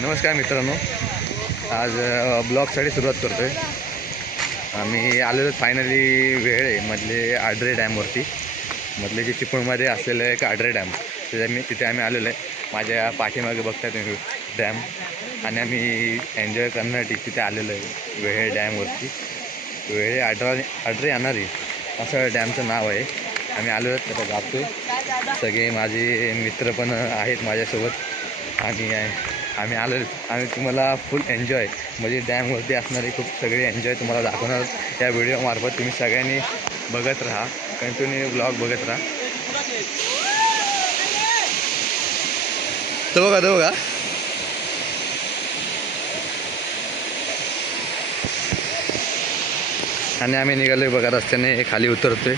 नमस्कार मित्रांनो, आज ब्लॉगसाठी सुरुवात करतो आहे. आम्ही आलेलो फायनली वेळ मधले आडरे डॅमवरती, मधले जे चिपळूणमध्ये असलेलं एक आडरे डॅम, तिथे आम्ही आलेलो आहे. माझ्या पाठीमागे बघता तुम्ही डॅम, आणि आम्ही एन्जॉय करण्यासाठी तिथे आलेलो आहे वेळ डॅमवरती. वेळे आडरे येणारी असं डॅमचं नाव आहे. आम्ही आलेलो त्याला जातो, सगळे माझे मित्र पण आहेत माझ्यासोबत, आणि आम्ही आलो. आम्ही तुम्हाला फुल एन्जॉय म्हणजे डॅमवरती असणारे खूप सगळे एन्जॉय तुम्हाला दाखवणार या व्हिडिओमार्फत. तुम्ही सगळ्यांनी बघत राहा, कंटिन्यू ब्लॉग बघत राहा. तो बघा आणि आम्ही निघालो बघा, रस्त्याने खाली उतरतोय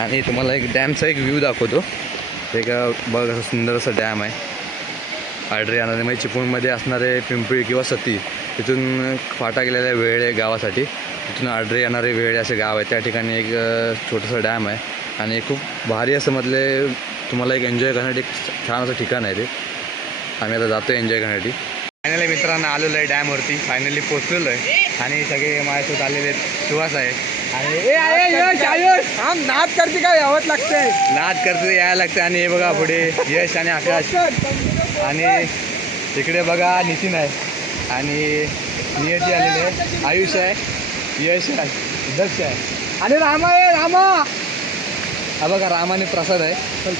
आणि तुम्हाला एक डॅमचा एक व्ह्यू दाखवतो. एक बघा असं सुंदर असं डॅम आहे आडरे येणारे, म्हणजे चिपळूणमध्ये असणारे पिंपळी किंवा सती, तिथून फाटा गेलेल्या वेळे गावासाठी, तिथून आडरे येणारे वेळे असे गाव आहे. त्या ठिकाणी एक छोटंसं डॅम आहे आणि खूप भारी असं मधले तुम्हाला एक एन्जॉय करण्यासाठी एक छान असं ठिकाण आहे ते. आम्ही आता जातो एन्जॉय करण्यासाठी. फायनली मित्रांना आलेलो आहे डॅमवरती, फायनली पोचलेलो आहे आणि सगळे माझ्यासोबत आलेले आहेत. सुहास आहे आणि नाद करते काय यावंच लागते, नाद करते यायला लागतं. आणि हे बघा पुढे यश आणि आकाश, आणि इकडे बघा नितीन आहे, आणि नियती आलेली आहे, आयुष आहे, यश आहे, दक्ष आहे, आणि रामा आहे. रामा हा बघा राम आणि प्रसाद आहे. चल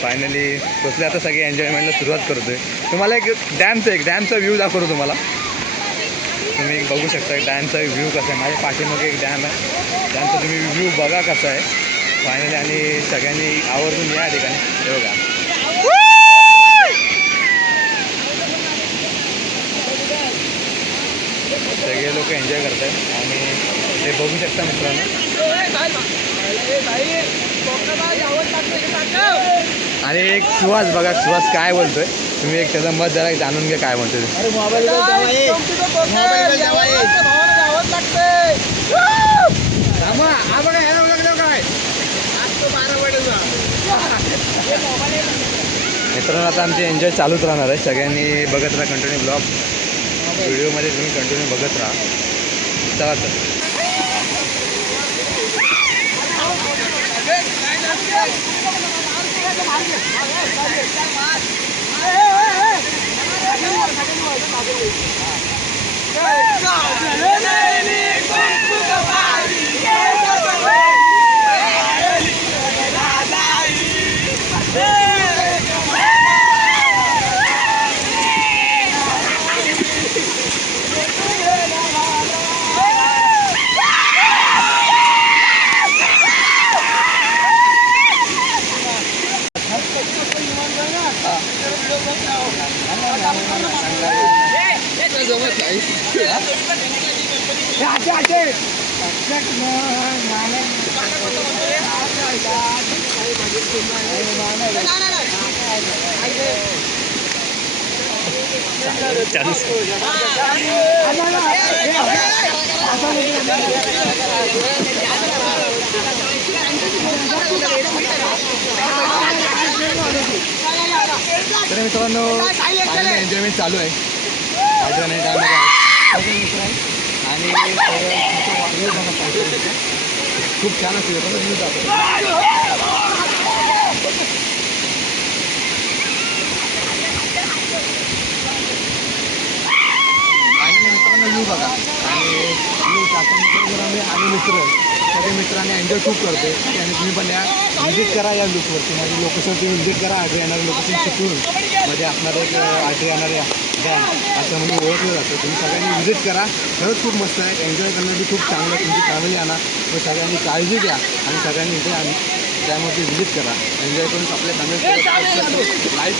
फायनली पोचले. आता सगळे एन्जॉयमेंटला सुरुवात करतोय. तुम्हाला एक डॅमचा व्ह्यू दाखवतो तुम्हाला. तुम्ही बघू शकता डॅमचा व्ह्यू कसा आहे. माझ्या पाठीमागे एक डॅम आहे, डॅमचा तुम्ही व्ह्यू बघा कसा आहे फायनली. आणि सगळ्यांनी आवर्जून या ठिकाणी. हे बघा सगळे लोक एन्जॉय करत आहेत आणि ते बघू शकता मित्रांनो. आणि एक सुहास बघा, सुहास काय बोलतोय, तुम्ही एक त्याचं मत जरा जाणून घ्या काय म्हणतोय. मित्रांनो आता आमचे एन्जॉय चालूच राहणार आहे. सगळ्यांनी बघत राहा कंटिन्यू ब्लॉग, व्हिडिओमध्ये तुम्ही कंटिन्यू बघत राहा. चला तर तर मित्रांनो एन्जॉयमेंट चालू आहे आणि खूप छान असते. मित्रांनो व्ह्यू बघा, आणि आम्ही मित्र सगळे मित्रांनी एन्जॉय खूप करते. आणि तुम्ही पण या व्हिजिट करा या लुकवरती, माझी लोकेशन तुम्ही व्हिजिट करा. आडरे येणारे लोकेशन चिपळूण मध्ये असणारं एक आडरे येणारे डॅम असं म्हणून ओळखलं जातं. तुम्ही सगळ्यांनी व्हिजिट करा, खरंच खूप मस्त आहे. एन्जॉय करण्यासाठी खूप चांगलं आहे. तुमची फॅमिली आणा, तर सगळ्यांनी काळजी घ्या आणि सगळ्यांनी इथे त्यामध्ये व्हिजिट करा. एन्जॉय करून आपल्या फॅमिली लाईफ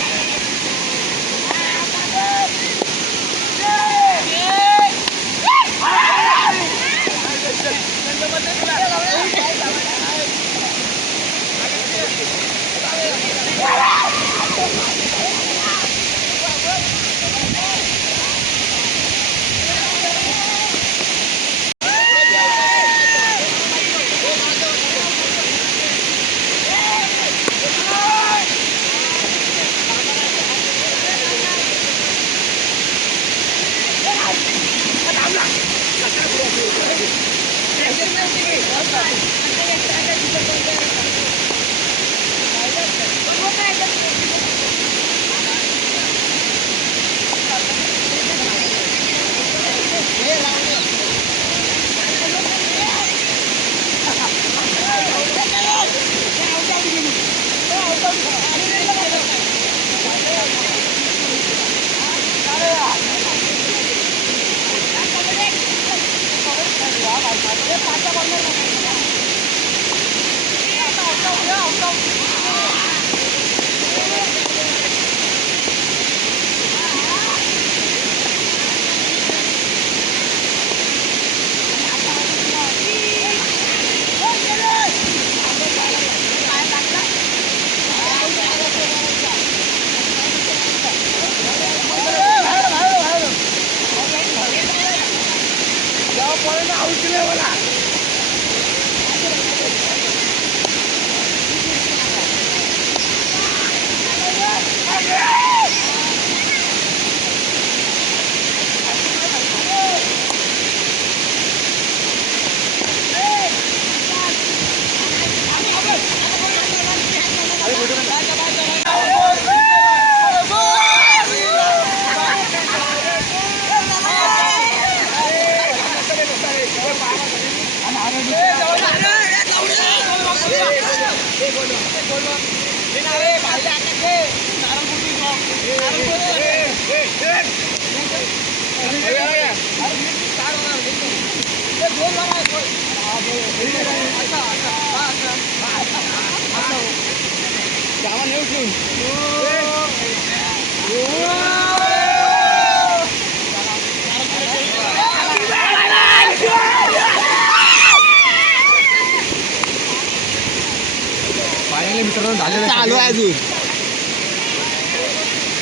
फायनली मित्रांनो झालेलं चालू आहे अजून.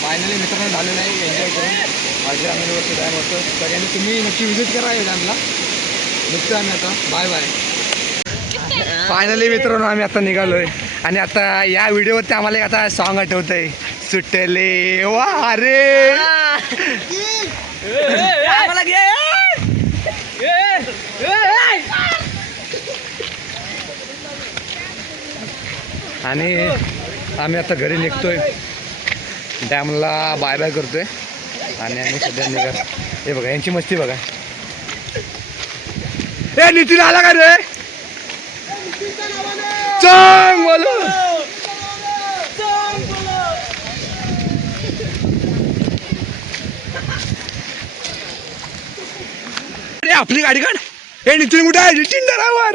फायनली मित्रांनो झालेलं आहे एन्जॉय करून माझ्या आम्ही डॅम होतं. सगळ्यांनी तुम्ही नक्की विजिट करा या डॅमला. निघतो आम्ही आता. Bye bye. फायनली मित्रांनो आम्ही आता निघालोय आणि आता या व्हिडिओवरती आम्हाला एक आता सॉन्ग आठवतंय, सुटले वारे. आणि आम्ही आता घरी निघतोय, डॅमला बाय बाय करतोय आणि आम्ही सध्या निघा. हे बघा यांची मस्ती बघा. ए नितीन आला का रे? चांग बोलो. अरे आपली गाडी काढ. हे नितीन कुठे आहे? नितीन ड्रायव्हर.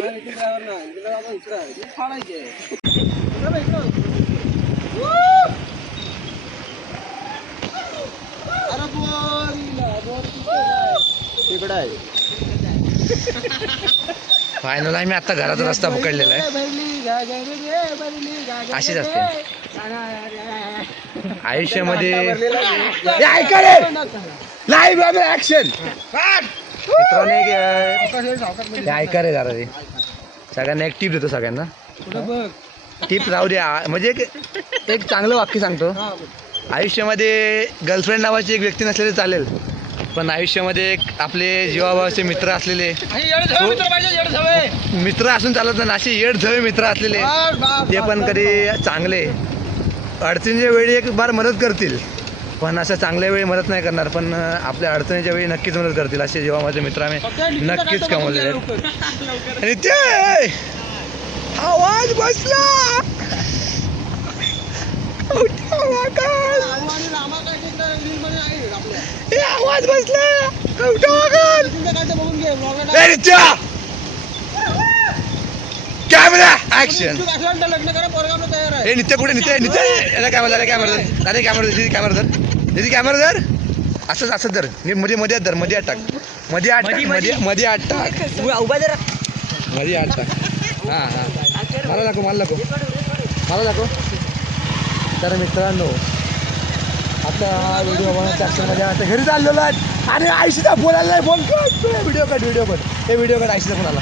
फायनल आम्ही आता घराचा रस्ता पकडलेला आहे. अशीच असते आयुष्यामध्ये. Live action. मित्रांनो एक ऐका रे जरा, सगळ्यांना एक टीप देतो. सगळ्यांना टीप राहू द्या, म्हणजे एक चांगलं वाक्य सांगतो. आयुष्यामध्ये गर्लफ्रेंड नावाची एक व्यक्ती नसलेली चालेल, पण आयुष्यामध्ये एक आपले जीवाभावाचे मित्र असलेले, मित्र असून चालत नाही, असे येड झवे मित्र असलेले ते पण कधी चांगले. अडचणीच्या वेळी एक बार मदत करतील, पण असं चांगल्या वेळी मदत नाही करणार, पण आपल्या अडचणीच्या वेळी नक्कीच मदत करतील. असे जेव्हा माझे मित्र आम्ही नक्कीच कमवलेले आहेत. आणि ते आवाज बसला. आवाज बसला. Camera action. हे नित्य कुठे? नित्य नित्य कॅमेरा अरे कॅमेरा दिदी, कॅमेरा धर दिदी, कॅमेरा धर. असंच असंच धर. मध्ये मध्ये धर, मध्ये आठ टाक, मध्ये आठ टाक, मध्ये आठ टाक, मध्ये आठ टाक. हां हां मला दाखव, मला दाखव, मला दाखव. तर मित्रांनो आता व्हिडिओ बनवण्याच्या ॲक्शनमध्ये आता घरी चाललेलो आहे आणि आयशीचा फोन आला आहे. Phone cut, video cut, video cut, हे व्हिडिओ कट. आयशीचा फोन आला.